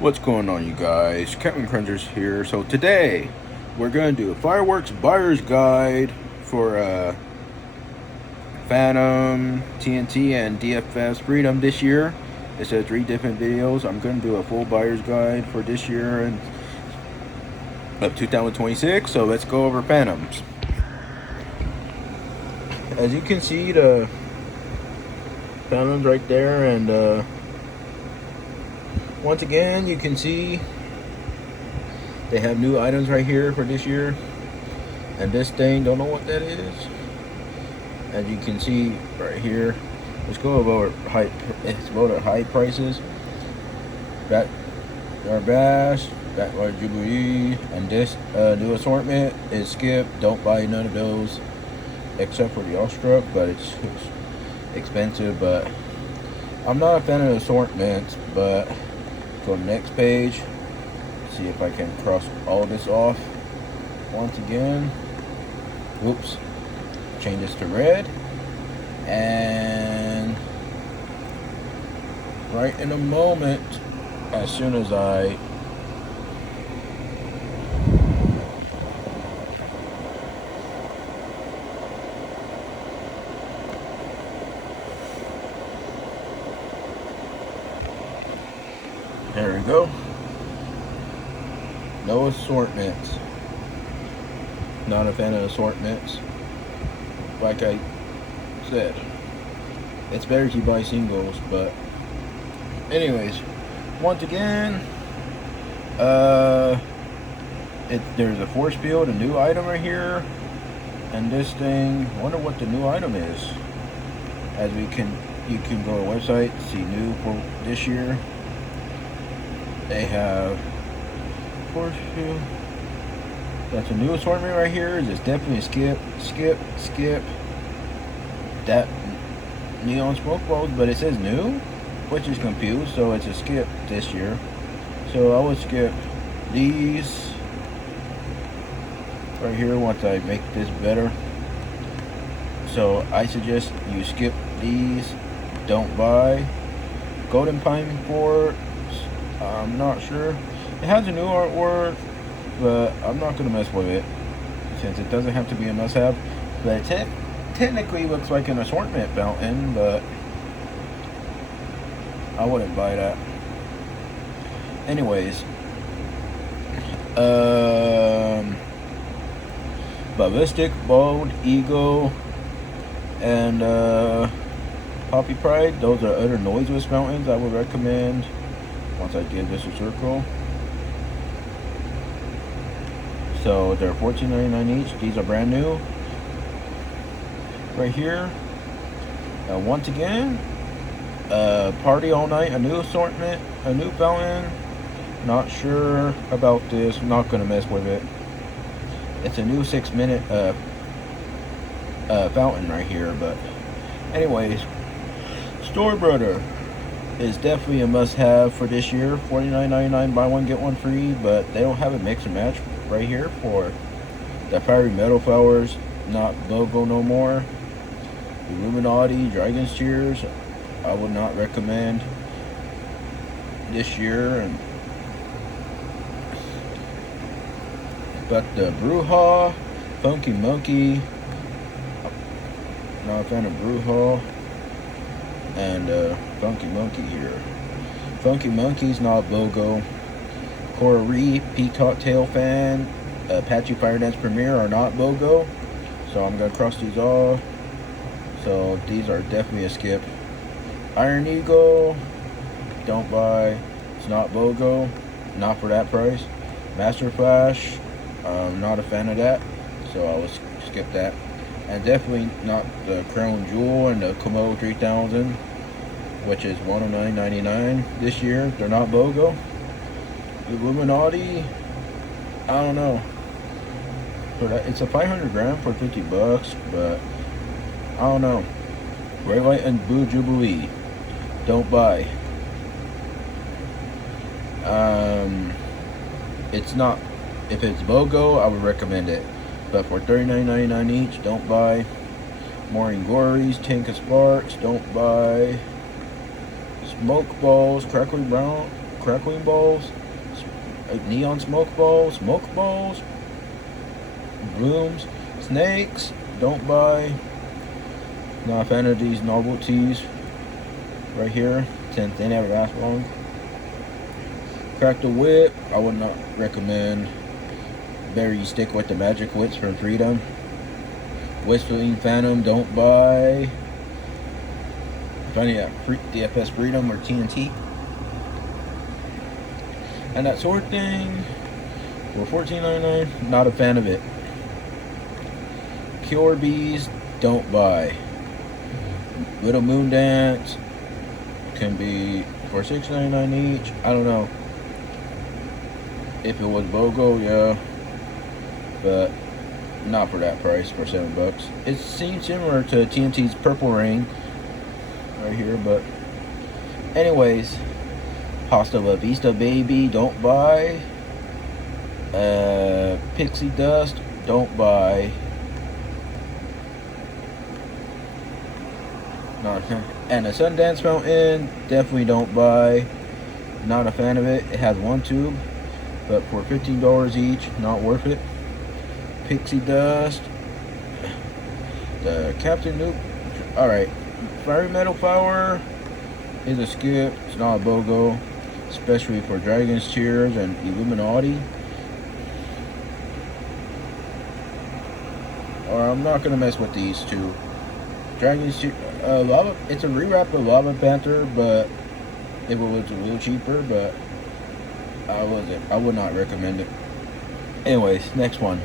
What's going on, you guys? Kevin Crunchers here. So today we're gonna do a fireworks buyer's guide for Phantom, TNT, and DFS Freedom this year. It says 3 different videos. I'm gonna do a full buyer's guide for this year and of 2026. So let's go over Phantoms. As you can see, the Phantoms right there, and once again, you can see they have new items right here for this year. And this thing, don't know what that is. As you can see right here, let's go over high. It's about at high prices. That Bash, that Jubilee, and this new assortment is skip. Don't buy none of those except for the Awestruck, but it's expensive. But I'm not a fan of assortments. But go to the next page. See if I can cross all this off once again. Whoops. Change this to red. And right in a moment, as soon as I there we go. No assortments. Not a fan of assortments. Like I said, it's better if you buy singles. But anyways, once again, there's a force field, a new item right here, and this thing. Wonder what the new item is. As you can go to the website, see new for this year. They have force field. That's a new assortment right here. It's definitely a skip. That neon smoke balls, but it says new, which is confused. So it's a skip this year. So I would skip these right here once I make this better. So I suggest you skip these. Don't buy golden pine forts. I'm not sure. It has a new artwork, but I'm not gonna mess with it since it doesn't have to be a must-have. But it technically looks like an assortment fountain, but I wouldn't buy that. Anyways, ballistic, bald, eagle, and poppy pride. Those are other noiseless fountains I would recommend. Once I give this a circle. So they're $14.99 each. These are brand new. Right here. Once again, party all night. A new assortment. A new fountain. Not sure about this. I'm not gonna mess with it. It's a new 6-minute fountain right here. But anyways, Store Brother is definitely a must-have for this year. $49.99, buy one get one free. But they don't have a mix and match right here for the fiery metal flowers. Not logo no more. Illuminati, Dragon's Tears, I would not recommend this year. But the Bruja, Funky Monkey, not a fan of Bruja. And Funky Monkey here. Funky Monkey's not logo. Coral Reef, Peacock Tail Fan, Apache Fire Dance Premier are not logo. So I'm going to cross these off. So these are definitely a skip. Iron Eagle, don't buy. It's not logo. Not for that price. Master Flash, not a fan of that. So I will skip that. And definitely not the Crown Jewel and the Komodo 3000, which is $109.99 this year. They're not logo. Illuminati, I don't know. For that, it's a 500 gram for $50, but I don't know. Red Light and Blue Jubilee, don't buy. It's not. If it's logo, I would recommend it. But for $39.99 each, don't buy. Maureen Glories, Tank of Sparks, don't buy. Smoke balls, crackling balls, neon smoke balls, blooms, snakes, don't buy. Not a fan of these novelties right here, since they never last long. Crack the whip, I would not recommend. Better you stick with the magic whips from Freedom. Whistling Phantom, don't buy. Finding that DFS Freedom or TNT. And that sword thing for $14.99, not a fan of it. Killer Bees, don't buy. Little Moon Dance can be for $6.99 each. I don't know. If it was BOGO, yeah, but not for that price for $7. It seems similar to TNT's Purple Rain right here, but anyways, Hasta La Vista Baby, don't buy. Pixie Dust, don't buy. And a Sundance Fountain, definitely don't buy. Not a fan of it. It has one tube, but for $15 each, not worth it. Pixie Dust, the Captain Nuke. Alright, Fiery Metal Flower is a skip. It's not a BOGO, especially for Dragon's Tears and Illuminati. Or I'm not gonna mess with these two. Dragon's Tears, Lava. It's a rewrap of Lava Panther, but if it was a little cheaper, but I would not recommend it. Anyways, next one.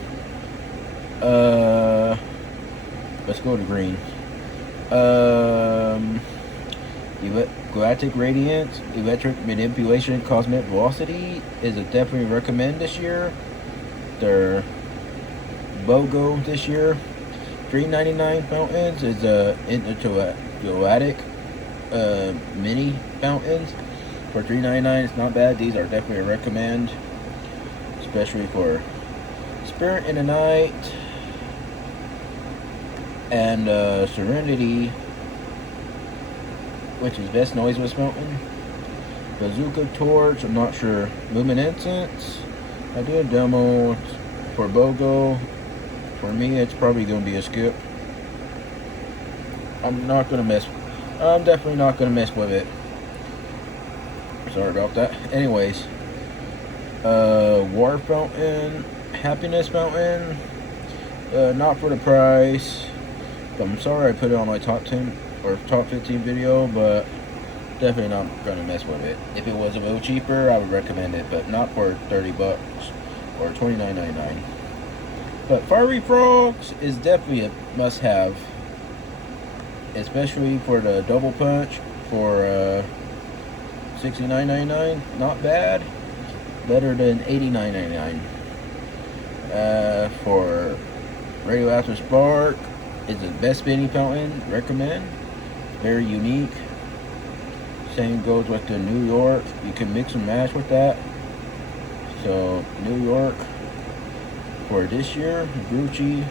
Let's go to green. Galactic Radiance, Electric Manipulation, Cosmic Velocity is a definitely recommend this year. Their BOGO this year. $3.99 fountains is intergalactic mini fountains for $3.99. It's not bad. These are definitely a recommend, especially for Spirit in the Night and Serenity, which is Best Noiseless Fountain. Bazooka Torch, I'm not sure. Luminescence, I did a demo for BOGO. For me, it's probably going to be a skip. I'm definitely not going to mess with it. Sorry about that. Anyways, War Fountain, Happiness Fountain, not for the price. I'm sorry I put it on my top 10 or top 15 video, but definitely not gonna mess with it. If it was a little cheaper, I would recommend it, but not for $30 or $29.99. But Fiery Frogs is definitely a must-have, especially for the double punch for $69.99. Not bad, better than $89.99. For Radioactive Spark is the best spinning fountain. Recommend. Very unique. Same goes with the New York. You can mix and match with that. So New York for this year, Gucci.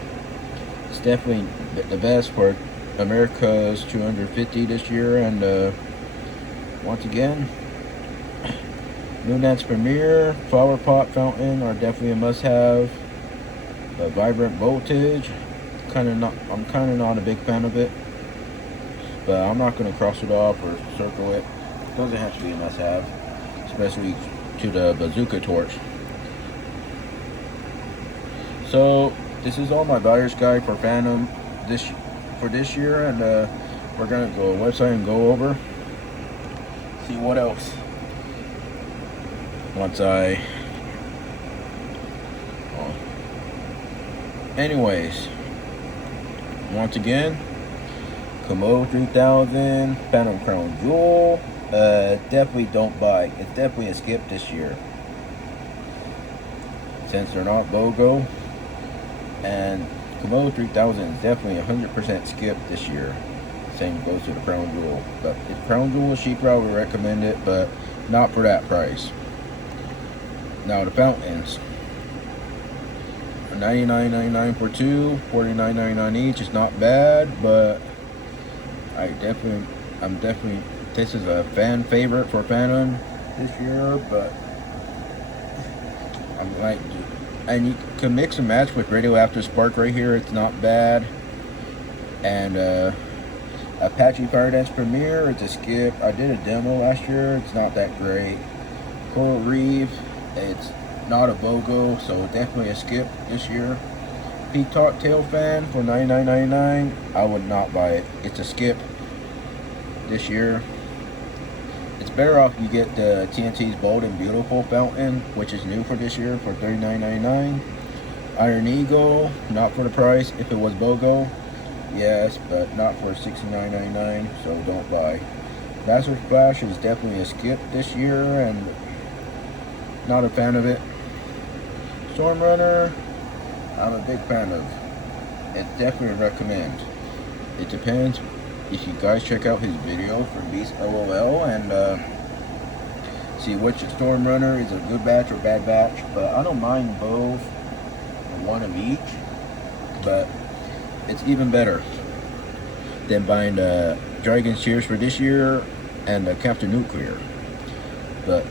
It's definitely the best for America's 250 this year. And once again, Moonlights Premier, Flower Pot Fountain are definitely a must-have. Vibrant Voltage, I'm kind of not a big fan of it, but I'm not going to cross it off or circle it. It doesn't have to be a must-have, especially to the Bazooka Torch. So this is all my buyer's guide for Phantom for this year, and we're gonna go to the website and go over, see what else. Anyways, once again, Komodo 3000, Phantom Crown Jewel, definitely don't buy. It's definitely a skip this year, since they're not BOGO. And Komodo 3000 is definitely 100% skip this year. Same goes to the Crown Jewel. But if Crown Jewel is cheaper, I would recommend it, but not for that price. Now the fountains, $99.99 for two, $49.99 each. It's not bad, but I'm definitely this is a fan favorite for Phantom. this year, but I'm like, and you can mix and match with Radioactive Spark right here. It's not bad. And Apache Fire Dance Premier, it's a skip. I did a demo last year. It's not that great. Coral Reef, it's not a BOGO, so definitely a skip this year. Peacock Tail Fan for $99.99. I would not buy it. It's a skip this year. It's better off you get the TNT's Bold and Beautiful Fountain, which is new for this year, for $39.99. Iron Eagle, not for the price. If it was BOGO, yes, but not for $69.99, so don't buy. Master Splash is definitely a skip this year, and not a fan of it. Storm Runner, I'm a big fan of. It definitely recommend. It depends if you guys check out his video for Beast LOL and see which Storm Runner is a good batch or bad batch. But I don't mind both, one of each. But it's even better than buying Dragon's Cheers for this year and Captain Nuclear. But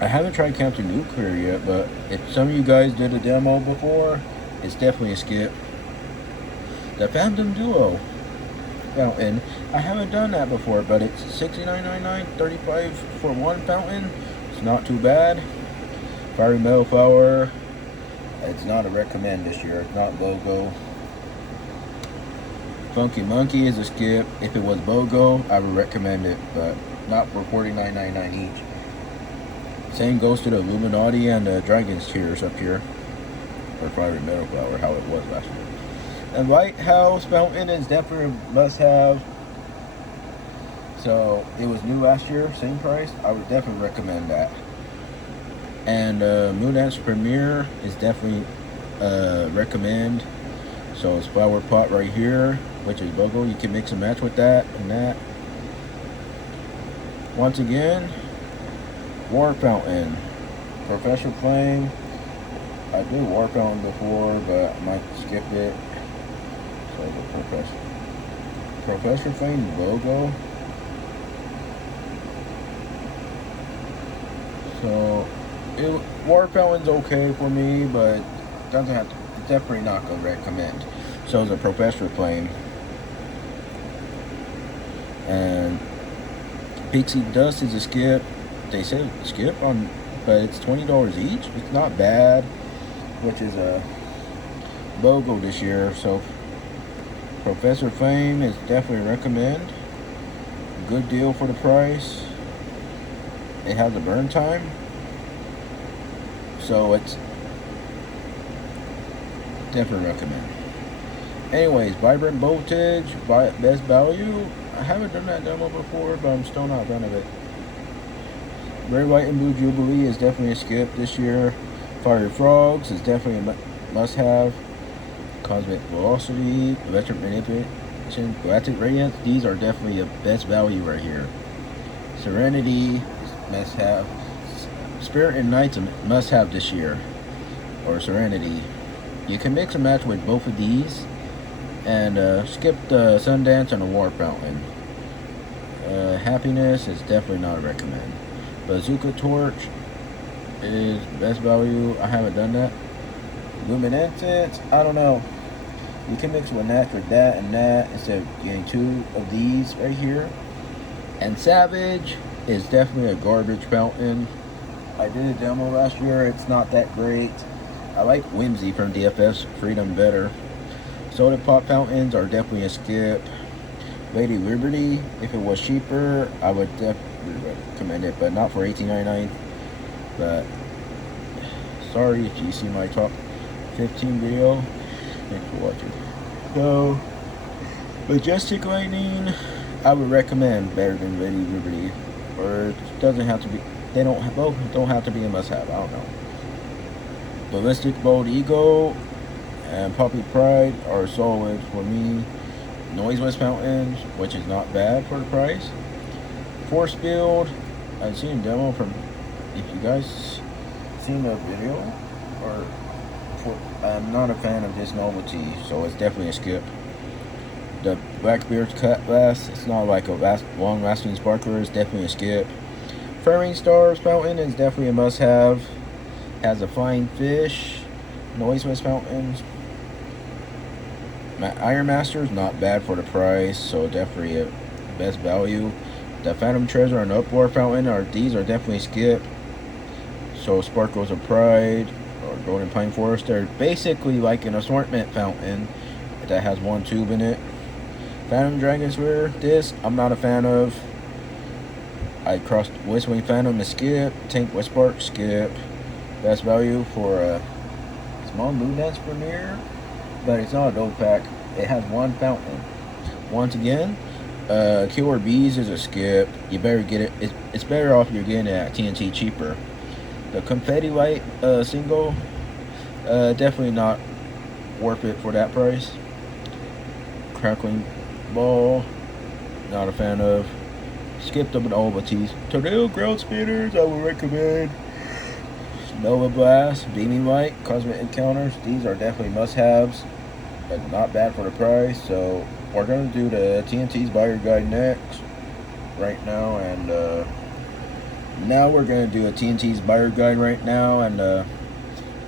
I haven't tried Captain Nuclear yet, but if some of you guys did a demo before, it's definitely a skip. The Phantom Duo fountain, I haven't done that before, but it's $69.99, $35 for one fountain. It's not too bad. Fiery Metal Flower, it's not a recommend this year. It's not BOGO. Funky Monkey is a skip. If it was BOGO, I would recommend it, but not for $49.99 each. Same goes to the Illuminati and the Dragon's Tears up here. Or Fiery Metal Flower, how it was last year. And Lighthouse Fountain is definitely a must-have. So it was new last year, same price. I would definitely recommend that. And Moon Dance Premier is definitely recommend. So it's Flower Pot right here, which is BOGO. You can mix and match with that and that. Once again, War Fountain, Professor Flame. I did War Fountain before, but I might skip it. So the Professor Flame BOGO. So War Fountain's okay for me, but doesn't have to. It's definitely not gonna recommend. So the Professor Flame and Pixie Dust is a skip. They said skip on, but it's $20 each. It's not bad, which is a BOGO this year. So Professor Flame is definitely recommend. Good deal for the price. It has a burn time, so it's definitely recommend. Anyways, Vibrant Voltage, best value. I haven't done that demo before, but I'm still not a fan of it. Red, White, and Blue Jubilee is definitely a skip this year. Fiery Frogs is definitely a must-have. Cosmic Velocity, Electric Manipulation, Galactic Radiance. These are definitely a best value right here. Serenity, must-have. Spirit and Night's a must-have this year, or Serenity. You can mix and match with both of these, and skip the Sundance and the War Fountain. Happiness is definitely not a recommend. Bazooka Torch is best value. I haven't done that. Luminescence, I don't know. You can mix with that for that and that instead of getting two of these right here. And Savage is definitely a garbage fountain. I did a demo last year. It's not that great. I like Whimsy from DFS Freedom better. Soda Pop fountains are definitely a skip. Lady Liberty, if it was cheaper, I would definitely recommend it, but not for $18.99. But sorry if you see my top 15 video. Thanks for watching. So Majestic Lightning, I would recommend better than Lady Liberty, or it doesn't have to be. They don't have, both don't have to be a must-have. I don't know. Ballistic Bold Eagle and Poppy Pride are solid for me. Noiseless Fountains, which is not bad for the price. Force Field, I've seen a demo from. If you guys seen the video, or I'm not a fan of this novelty, so it's definitely a skip. The Blackbeard's Cut Blast, it's not like a long-lasting sparkler. It's definitely a skip. Fairing Stars fountain is definitely a must-have. Has a fine fish. Noiseless fountains. Iron Master is not bad for the price, so definitely a best value. The Phantom Treasure and Uproar fountain these are definitely skip. So Sparkles of Pride or Golden Pine Forest, they're basically like an assortment fountain that has one tube in it. Phantom Dragon Sphere disc, I'm not a fan of. I crossed Whistling Phantom is skip. Tank with Spark skip. Best value for a small Blue Dance Premiere, but it's not a dope pack. It has one fountain. Once again, Killer Bees is a skip. You better get it. It's better off you're getting it at TNT cheaper. The Confetti Light single, definitely not worth it for that price. Crackling Ball, not a fan of. Skipped up an Ovaltines. Tornado Ground Spinners, I would recommend. Nova Blast, Beaming Light, Cosmic Encounters. These are definitely must-haves, but not bad for the price. So we're going to do the TNT's buyer guide next, right now, and now we're going to do a TNT's buyer guide right now, and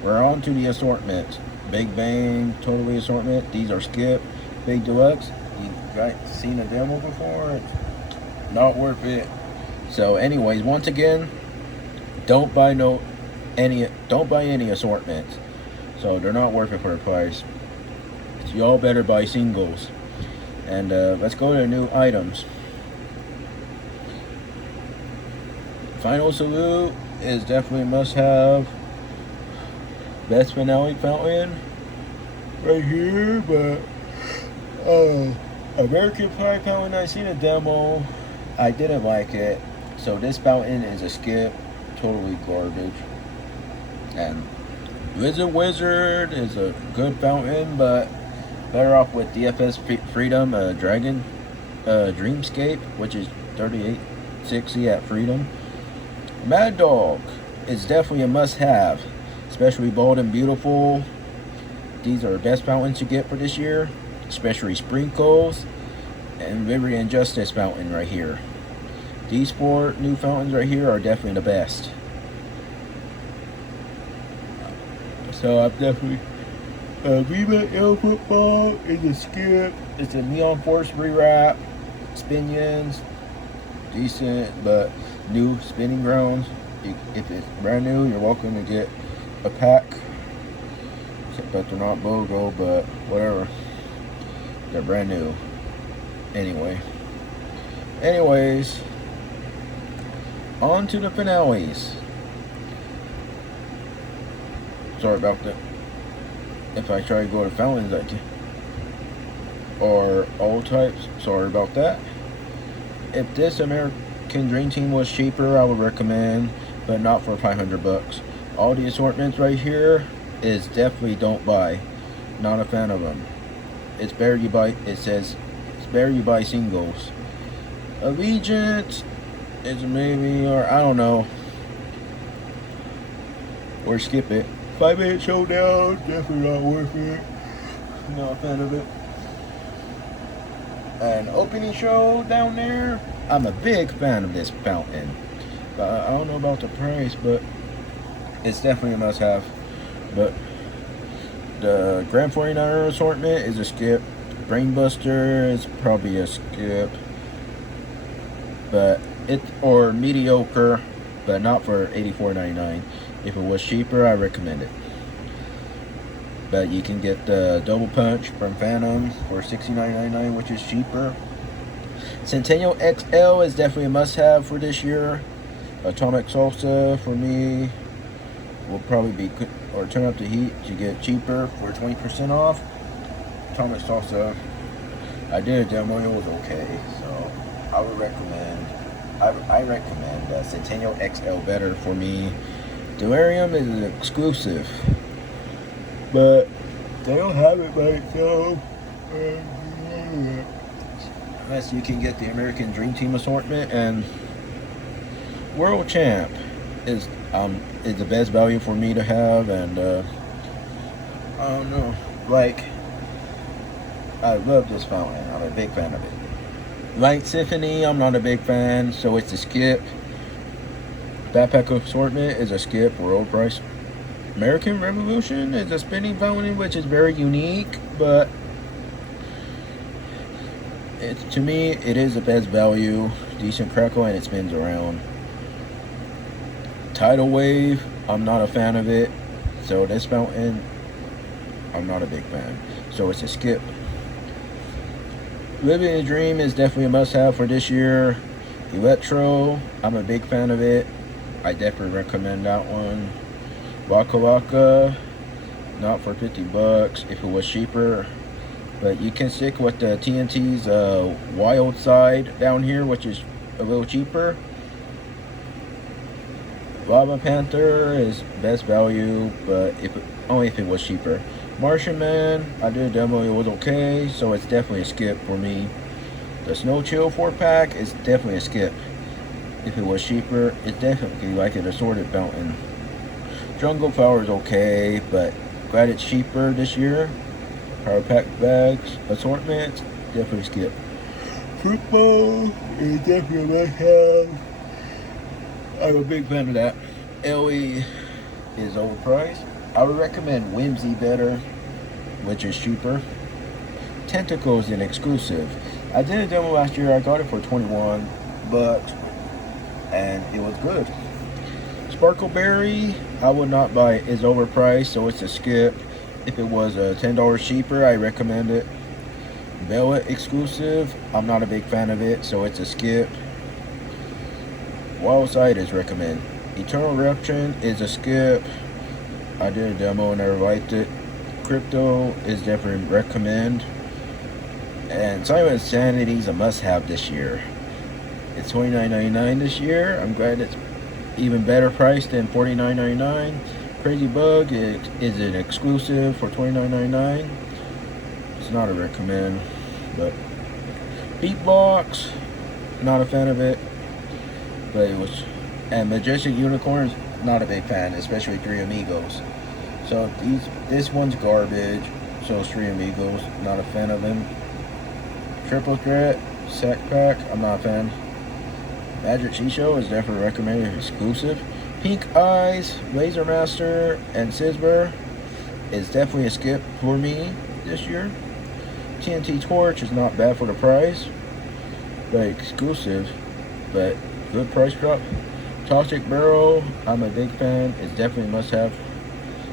we're on to the assortment. Big Bang, Totally Assortment. These are skip. Big Deluxe. You guys seen a demo before? It's not worth it. So, anyways, once again, don't buy any assortments. So they're not worth it for the price. So y'all better buy singles. And let's go to new items. Final Salute is definitely a must-have. Best Finale fountain right here, but American Pie fountain, I seen a demo. I didn't like it. So this fountain is a skip. Totally garbage. And Wizard is a good fountain, but better off with DFS Freedom Dragon Dreamscape, which is $38.60 at Freedom. Mad Dog is definitely a must-have, especially Bold and Beautiful. These are the best fountains to get for this year, especially Sprinkles and Liberty and Justice fountain right here. These four new fountains right here are definitely the best. So I'm definitely Viva El Football is a skip. It's a Neon Force rewrap. Spinions, decent, but new spinning grounds. If it's brand new, you're welcome to get a pack. But they're not BOGO, but whatever. They're brand new. Anyways, on to the finales. Sorry about that. If I try to go to fountains, I can. Or all types. Sorry about that. If this American Dream Team was cheaper, I would recommend, but not for $500. All the assortments right here is definitely don't buy. Not a fan of them. It's better you buy. It says it's better you buy singles. Allegiance is maybe, or I don't know, or skip it. 5-minute showdown, definitely not worth it. Not a fan of it. An opening show down there, I'm a big fan of this fountain. I don't know about the price, but it's definitely a must-have. But the Grand 49er assortment is a skip. Brainbuster is probably a skip, but or mediocre, but not for $84.99. If it was cheaper, I recommend it. But you can get the Double Punch from Phantom for $69.99, which is cheaper. Centennial XL is definitely a must-have for this year. Atomic Salsa for me will probably be good, or turn up the heat to get cheaper for 20% off. Atomic Salsa, I did a demo, it was okay, so I would recommend. I recommend Centennial XL better for me. Delirium is an exclusive, but they don't have it right now. Unless you can get the American Dream Team assortment, and World Champ is the best value for me to have, and I don't know, like, I love this fountain. I'm a big fan of it. Light Symphony, I'm not a big fan, so it's a skip. Backpack assortment is a skip, world price. American Revolution is a spinning fountain, which is very unique, but to me, it is the best value, decent crackle, and it spins around. Tidal Wave, I'm not a fan of it. So this fountain, I'm not a big fan. So it's a skip. Living the Dream is definitely a must-have for this year. Electro, I'm a big fan of it. I definitely recommend that one. Waka Waka, not for 50 bucks if it was cheaper. But you can stick with the TNT's Wild Side down here, which is a little cheaper. Lava Panther is best value, but only if it was cheaper. Martian Man, I did a demo, it was okay, so it's definitely a skip for me. The Snow Chill 4-pack is definitely a skip. If it was cheaper, it's definitely like an assorted fountain. Jungle Flower is okay, but glad it's cheaper this year. Power Pack bags, assortment, definitely skip. Fruit Bowl is definitely a must-have. I'm a big fan of that. LE is overpriced. I would recommend Whimsy better, which is cheaper. Tentacle is an exclusive. I did a demo last year. I got it for 21 bucks, and it was good. Sparkleberry, I would not buy it. It's overpriced, so it's a skip. If it was $10 cheaper, I recommend it. Velvet exclusive, I'm not a big fan of it, so it's a skip. Wild Side is recommend. Eternal Eruption is a skip. I did a demo and never liked it. Crypto is definitely recommend. And Silent Sanity is a must-have this year. It's $29.99 this year. I'm glad it's even better priced than $49.99. Crazy Bug is an exclusive for $29.99. It's not a recommend, but Beatbox, not a fan of it. But it was, and Majestic Unicorns, not a big fan, especially Three Amigos. So this one's garbage. So it's Three Amigos, not a fan of them. Triple Threat, Sack Pack, I'm not a fan. Magic Shisho is definitely recommended, exclusive. Pink Eyes, Laser Master, and Sizber is definitely a skip for me this year. TNT Torch is not bad for the price, but exclusive, but good price drop. Toxic Barrel, I'm a big fan. It's definitely a must-have.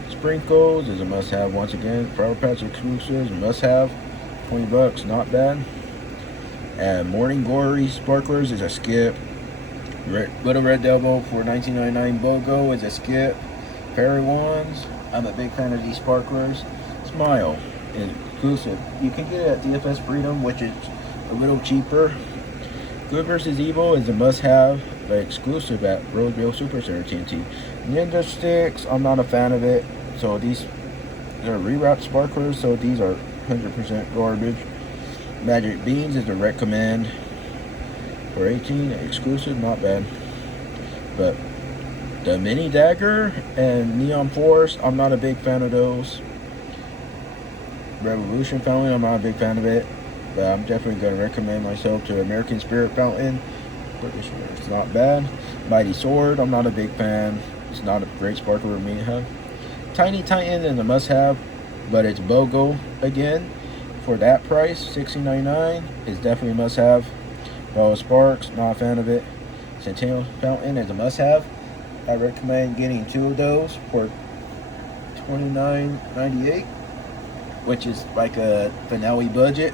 Sprinkles is a must-have once again. Power Patch exclusives, must-have. 20 bucks, not bad. And Morning Glory Sparklers is a skip. Little Red Devil for $19.99 BOGO is a skip. Fairy Wands, I'm a big fan of these sparklers. Smile is exclusive. You can get it at DFS Freedom, which is a little cheaper. Good vs. Evil is a must-have, but exclusive at Roseville Supercenter TNT. Ninja Sticks, I'm not a fan of it. So these are rewrapped sparklers, so these are 100% garbage. Magic Beans is a recommend for 18, exclusive, not bad. But the Mini Dagger and Neon Force, I'm not a big fan of those. Revolution Fountain, I'm not a big fan of it. But I'm definitely going to recommend myself to American Spirit Fountain. It's not bad. Mighty Sword, I'm not a big fan. It's not a great sparkler for me to have. Tiny Titan is a must-have, but it's BOGO again. For that price, $16.99 is definitely a must-have. Ball Sparks, not a fan of it. Centennial Fountain is a must-have. I recommend getting 2 of those for $29.98, which is like a finale budget.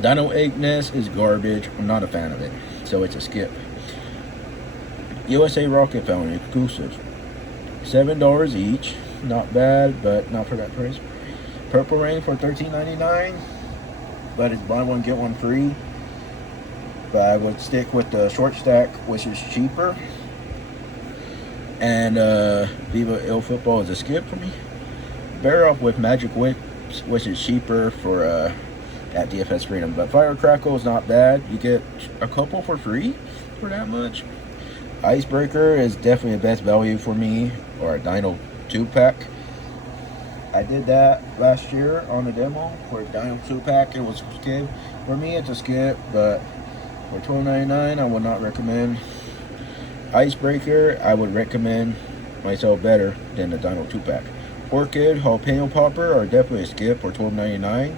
Dino Egg Nest is garbage. I'm not a fan of it, so it's a skip. USA Rocket Fountain exclusive, $7 each. Not bad, but not for that price. Purple Rain for $13.99, but it's buy one get one free. But I would stick with the short stack, which is cheaper. And Viva Il Football is a skip for me. Bear Up with Magic Whips, which is cheaper for at DFS Freedom. But Fire Crackle is not bad. You get a couple for free for that much. Icebreaker is definitely the best value for me, or a Dino 2-pack. I did that last year on a demo for a Dino 2-pack. It was a skip. For me, it's a skip, but for $12.99, I would not recommend. Icebreaker, I would recommend myself better than the Dino 2-pack. Orchid, Jalapeno Popper are definitely a skip for $12.99.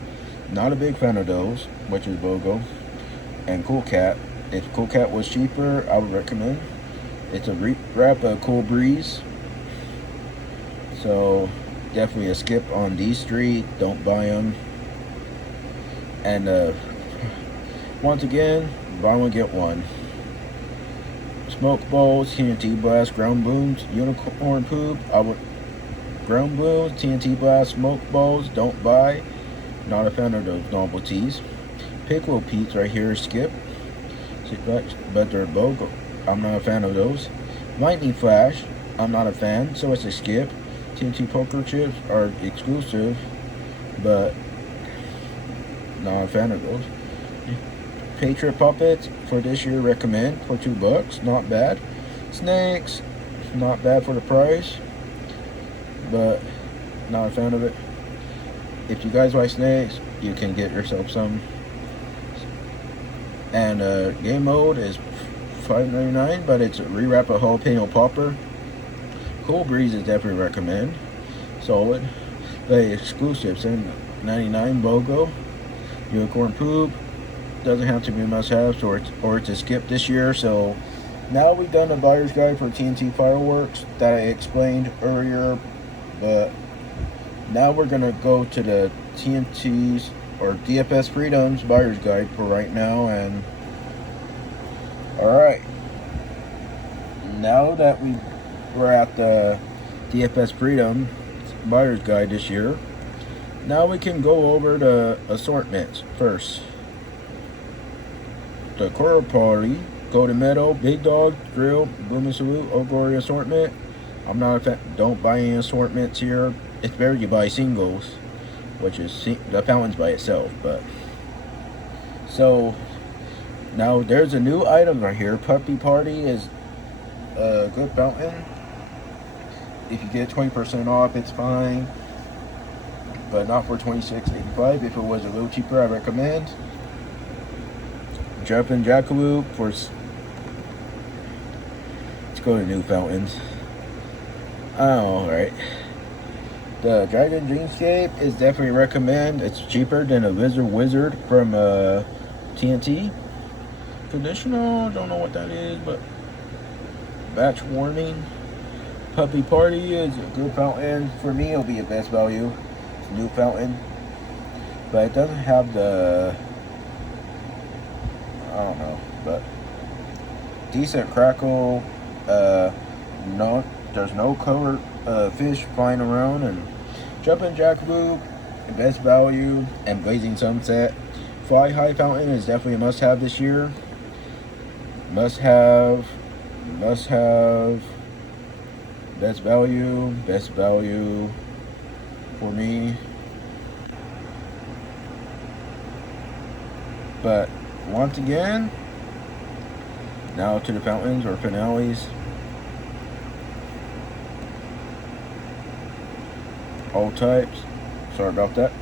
Not a big fan of those, which is BOGO. And Cool Cat. If Cool Cat was cheaper, I would recommend. It's a wrap of Cool Breeze. So, definitely a skip on these three. Don't buy them. And once again, buy one, get one. Smoke Bowls, TNT Blast, Ground Booms, Unicorn Poop. Ground Booms, TNT Blast, Smoke Bowls, don't buy. Not a fan of those novelties. Pickle Pete's right here, skip. But they're BOGO. I'm not a fan of those. Lightning Flash, I'm not a fan, so it's a skip. TNT Poker Chips are exclusive, but not a fan of those. Patriot Puppets for this year, recommend for $2, not bad. Snakes, not bad for the price, but not a fan of it. If you guys like snakes, you can get yourself some. And game mode is $5.99, but it's a rewrap of Jalapeno Popper. Cool Breeze is definitely recommend. Solid. The exclusive $7.99 BOGO. Unicorn Poop doesn't have to be must-have, or it's a skip this year. So now we've done a buyer's guide for TNT fireworks that I explained earlier, but now we're gonna go to the TNT's or DFS Freedom's buyer's guide for right now. And alright, now that we're at the DFS Freedom buyer's guide this year, now we can go over the assortments first. The Coral Party, Golden Meadow, Big Dog, Grill, Boom and Salute, Old Glory assortment. I'm not a fan, don't buy any assortments here. It's better you buy singles, which is the fountains by itself. But so now there's a new item right here. Puppy Party is a good fountain. If you get 20% off, it's fine, but not for $26.85. If it was a little cheaper, I recommend. Jumpin' Jackalope for. Let's go to new fountains. Alright. The Dragon Dreamscape is definitely recommend. It's cheaper than a Wizard from TNT. Traditional, don't know what that is, but batch warning. Puppy Party is a good fountain. For me, it'll be a best value. It's a new fountain, but it doesn't have the, I don't know, but decent crackle. No, there's no colored fish flying around. And Jumpin' Jackalope, best value. And Blazing Sunset. Fly High Fountain is definitely a must-have this year. Must have. Best value for me. But once again, now to the fountains or finales. All types. Sorry about that.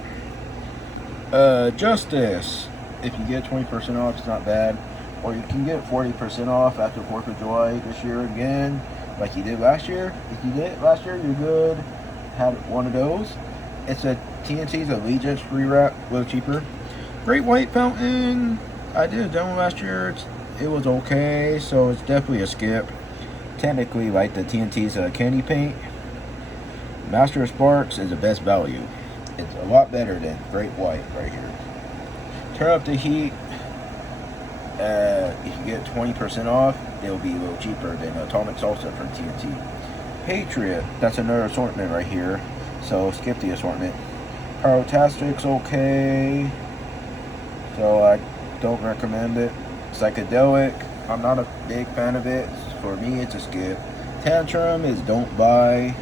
Justice. If you get 20% off, it's not bad. Or you can get 40% off after 4th of July this year again, like you did last year. If you did it last year, you're good. Have one of those. It's a TNT's Allegiance rewrap, a little cheaper. Great White Fountain. I did a demo last year. It was okay, so it's definitely a skip. Technically, like the TNT's Candy Paint. Master of Sparks is the best value. It's a lot better than Great White right here. Turn up the heat. If you get 20% off, it'll be a little cheaper than Atomic Salsa from TNT. Patriot, that's another assortment right here, so skip the assortment. Pyrotastic's okay, so I don't recommend it. Psychedelic, I'm not a big fan of it. For me, it's a skip. Tantrum is don't buy.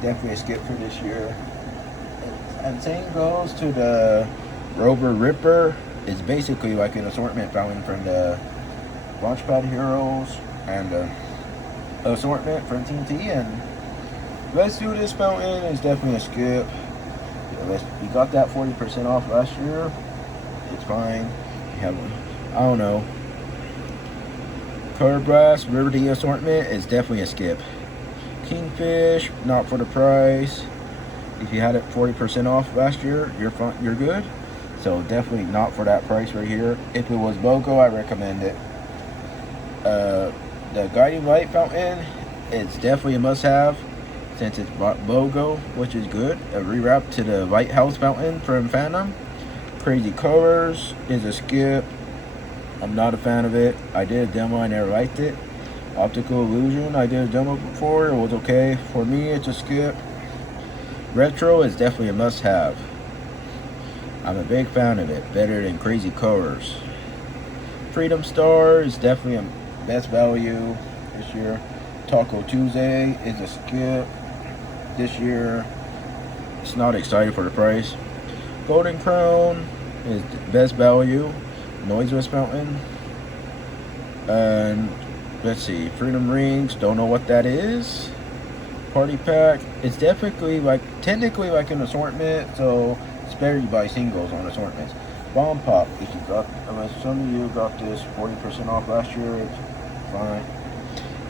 Definitely a skip for this year. And same goes to the Rover Ripper. It's basically like an assortment fountain from the Launchpad Heroes and the assortment from TNT. And Let's Do This fountain is definitely a skip. You got that 40% off last year. It's fine. You have, I don't know, Color Blast Liberty assortment is definitely a skip. Kingfish, not for the price. If you had it 40% off last year, you're good. So definitely not for that price right here. If it was BOGO, I recommend it. The Guiding Light Fountain, it's definitely a must-have since it's BOGO, which is good. A rewrap to the Lighthouse Fountain from Phantom. Crazy Colors is a skip. I'm not a fan of it. I did a demo, I never liked it. Optical Illusion, I did a demo before, it was okay. For me, it's a skip. Retro is definitely a must-have. I'm a big fan of it, better than Crazy Colors. Freedom Star is definitely a best value this year. Taco Tuesday is a skip this year. It's not excited for the price. Golden Crown is best value. Noiseless Fountain. And let's see, Freedom Rings, don't know what that is. Party Pack, it's technically like an assortment, so it's better you buy singles on assortments. Bomb Pop, if you got, unless some of you got this 40% off last year, it's fine.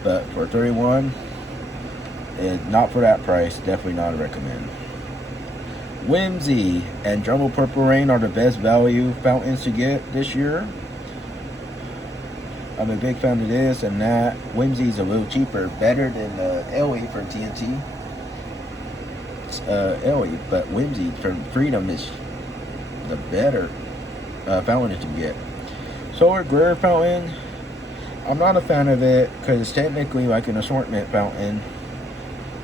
But for 31, not for that price, definitely not a recommend. Whimsy and Jungle Purple Rain are the best value fountains to get this year. I'm a big fan of this and that. Whimsy's a little cheaper, better than LE from TNT. It's LE, but Whimsy from Freedom is the better fountain to get. Solar Glare Fountain, I'm not a fan of it because it's technically like an assortment fountain.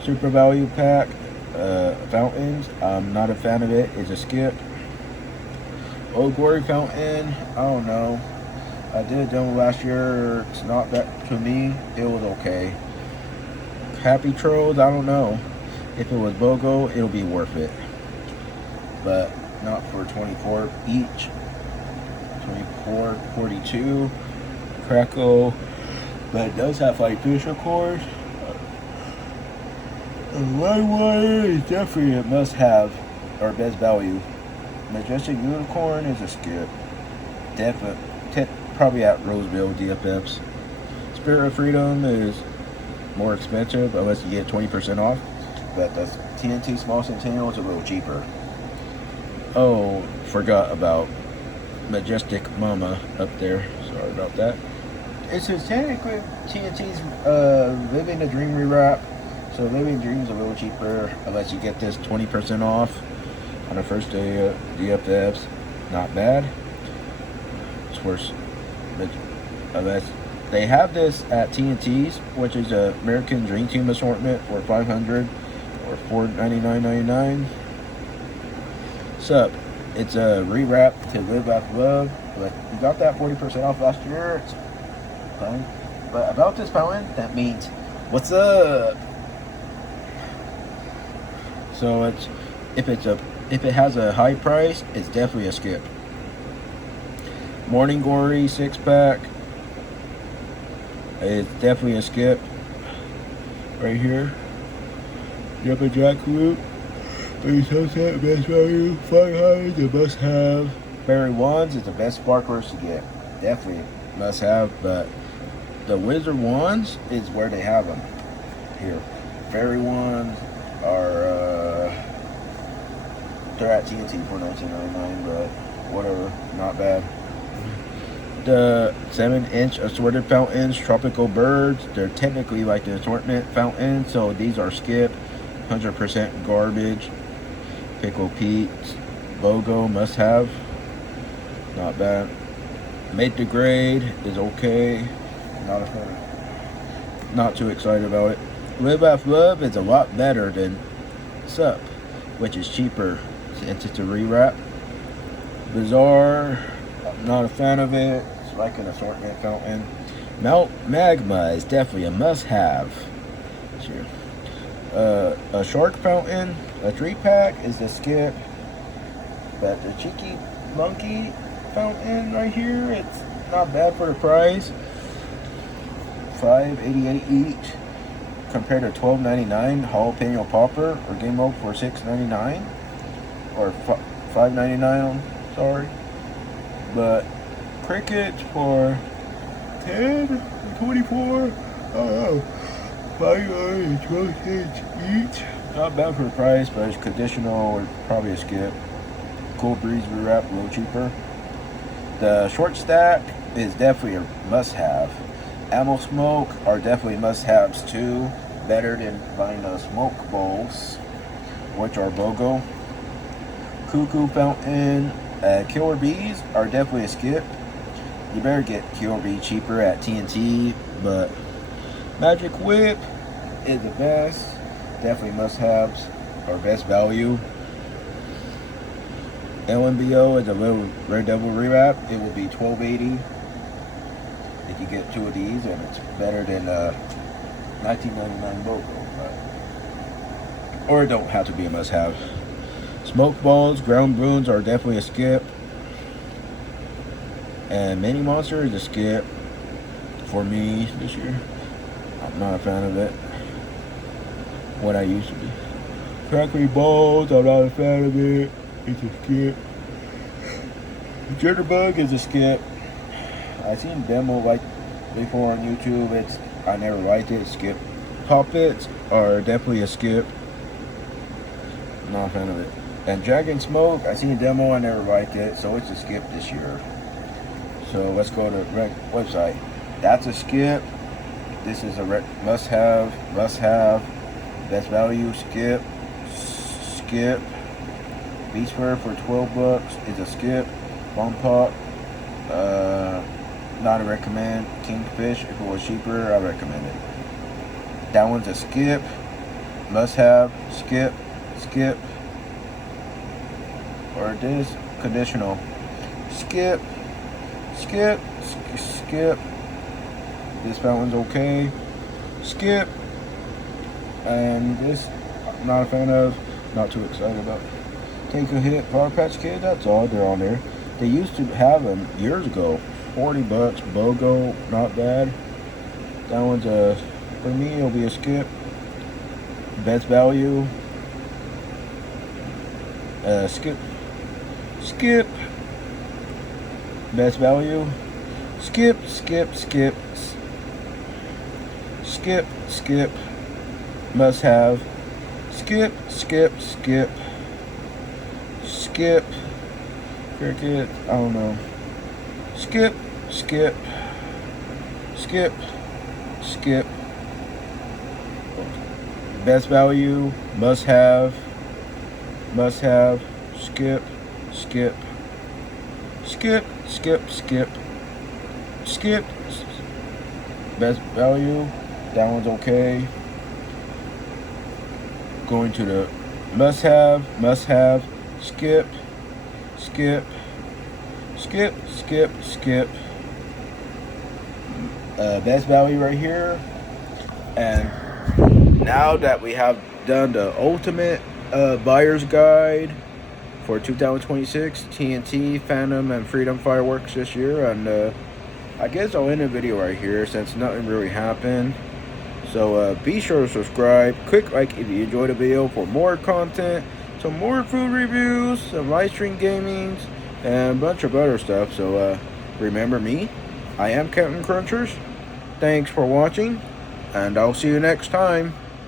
Super Value Pack fountains, I'm not a fan of it. It's a skip. Old Glory Fountain, I don't know. I did a demo last year. It's not that, to me, it was okay. Happy Trolls, I don't know. If it was BOGO, it'll be worth it. But not for 24 each. 24, 42. Crackle. But it does have like fish, of course. Whitewater is definitely a must-have, or best value. Majestic Unicorn is a skip. Definitely, probably at Roseville DFS. Spirit of Freedom is more expensive unless you get 20% off. But the TNT Small Centennial is a little cheaper. Oh, forgot about Majestic Mama up there. Sorry about that. It's technically TNT's Living the Dream rewrap. So Living Dream's a little cheaper unless you get this 20% off on the first day of DFS. Not bad. It's worse. Unless they have this at TNT's, which is a American Dream Team assortment for $500 or $499.99. Sup? It's a rewrap to Live Laugh Love. But you got that 40% off last year. It's fine. But about this fountain, that means what's up? So it's if it has a high price, it's definitely a skip. Morning Glory 6-pack. It's definitely a skip. Right here. Jumping Jackfruit. Berry Sunset, best value. Fire Highs, a must have. Berry Wands is the best sparklers to get. Definitely must have, but the Wizard Wands is where they have them. Here. Berry Wands are they're at TNT for $19.99, but whatever, not bad. The 7-inch assorted fountains, Tropical Birds, they're technically like the assortment fountain, so these are skip, 100% garbage. Pickle Pete's, BOGO, must have, not bad. Made to Grade is okay, not too excited about it. Live Laugh Love is a lot better than Sup, which is cheaper since it's a rewrap. Bizarre, I'm not a fan of it. It's like an assortment fountain. Mount Magma is definitely a must-have. Sure. A Shark Fountain, a 3-pack is the skip. But the Cheeky Monkey Fountain right here, it's not bad for the price. $5.88 each. Compared to $12.99 jalapeno popper or game mode for $6.99 or $5.99. Sorry, but crickets for 10, 24, oh, $5.12 each. Not bad for the price, but it's conditional or probably a skip. Cool Breeze rewrap, a little cheaper. The short stack is definitely a must-have. Ammo Smoke are definitely must-haves too. Better than buying the smoke bowls, which are BOGO. Cuckoo Fountain, Killer Bees are definitely a skip. You better get Killer Bee cheaper at TNT, but Magic Whip is the best. Definitely must-haves or best value. LMBO is a little Red Devil rewrap. It will be $12.80 if you get 2 of these, and it's better than $19.99 BOGO. Or it don't have to be a must-have. Smoke balls, ground boons are definitely a skip. And Mini Monster is a skip for me this year. I'm not a fan of it. What I used to be. Crackly balls, I'm not a fan of it. It's a skip. Jitterbug is a skip. I seen demo like before on YouTube. I never liked it. Skip. Poppets are definitely a skip. Not a fan of it. And Dragon Smoke, I seen a demo, I never liked it, so it's a skip this year. So let's go to the website. That's a skip. This is a must-have. Best value, skip. Beast Fur for $12 is a skip. Bomb Pop, not a recommend. Kingfish, if it was cheaper, I recommend it. That one's a skip. Must-have, skip. Or this conditional. Skip. This fountain's okay. Skip. And this, I'm not a fan of. Not too excited about. Take a Hit, Power Patch Kids. That's all. They're on there. They used to have them years ago. $40. BOGO, not bad. That one's for me, it'll be a skip. Best value. Skip. Best value. Skip. Must have. Skip. Cricket, I don't know. Skip. Best value. Must have. Skip. Best value. That one's okay. Going to the must have. Skip. Best value right here. And now that we have done the ultimate buyer's guide for 2026 TNT, Phantom, and Freedom fireworks this year, and I guess I'll end the video right here since nothing really happened. So be sure to subscribe, click like if you enjoyed the video for more content, some more food reviews, some live stream gamings, and a bunch of other stuff. So remember me, I am Captain Crunchers. Thanks for watching, and I'll see you next time.